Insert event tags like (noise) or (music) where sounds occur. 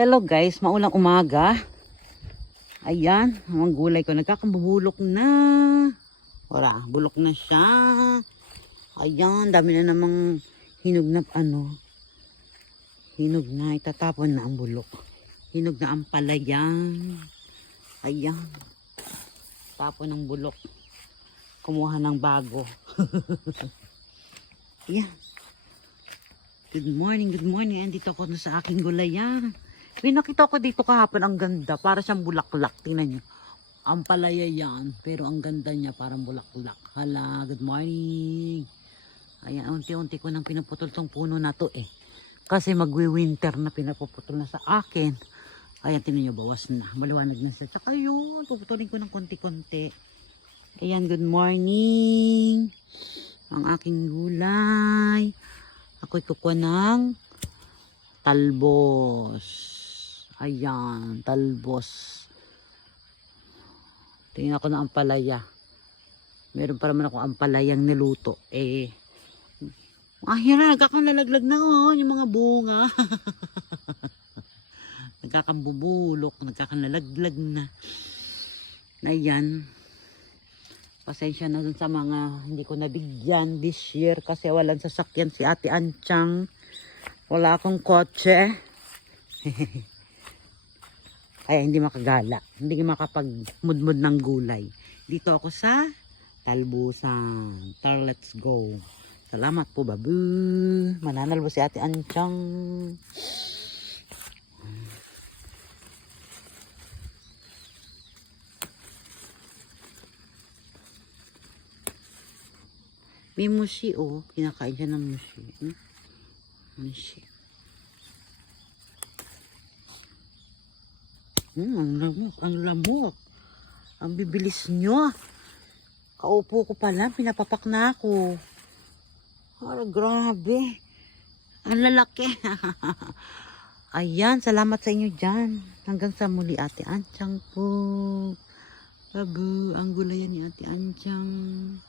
Hello guys, maulang umaga. Ayan, ang gulay ko nagkakambubulok na. Wala, bulok na siya. Ayan, dami na namang hinog na ano. Hinog na, itatapon na ang bulok. Hinog na ang palayan. Ayan. Tapon ng bulok. Kumuha ng bago. (laughs) Ayan. Good morning, good morning. Andito ako na sa aking gulayan. May nakita ko dito kahapon ang ganda. Para siyang bulaklak. Tingnan nyo. Ang palaya yan. Pero ang ganda niya parang bulaklak. Hala, good morning. Ayan, unti-unti ko nang pinuputol tong puno na to eh. Kasi magwi-winter na pinapuputol na sa akin. Ayan, tinan nyo, bawas na. Maliwanag na siya. Tsaka yun, puputulin ko ng konti-konti. Ayan, good morning. Ang aking gulay. Ako'y kukuha ng talbos. Ayan, talbos. Tingnan ako ng ampalaya. Meron pa naman ako ampalayang niluto. Eh, ah, yan na, nagkakanalaglag na oh, yung mga bunga. (laughs) nagkakambubulok, nagkakanalaglag na. Ayan. Pasensya na dun sa mga hindi ko nabigyan this year kasi walang sasakyan si Ate Anchang. Wala akong kotse. (laughs) Kaya hindi makagala. Hindi makapagmudmud ng gulay. Dito ako sa Talbusan. Tar, let's go. Salamat po, babu. Mananalbo si Ate Anchang. May mushi, oh. Kinakain siya ng mushi. Hmm? Mushi. Hmm, ang lamok, ang lamok. Ang bibilis nyo. Kaupo ko pa lang, pinapapak na ako. Ah, grabe. Ang lalaki. (laughs) Ayan, salamat sa inyo dyan. Hanggang sa muli, Ate Anchang po. Babu, ang gulayan ni Ate Anchang.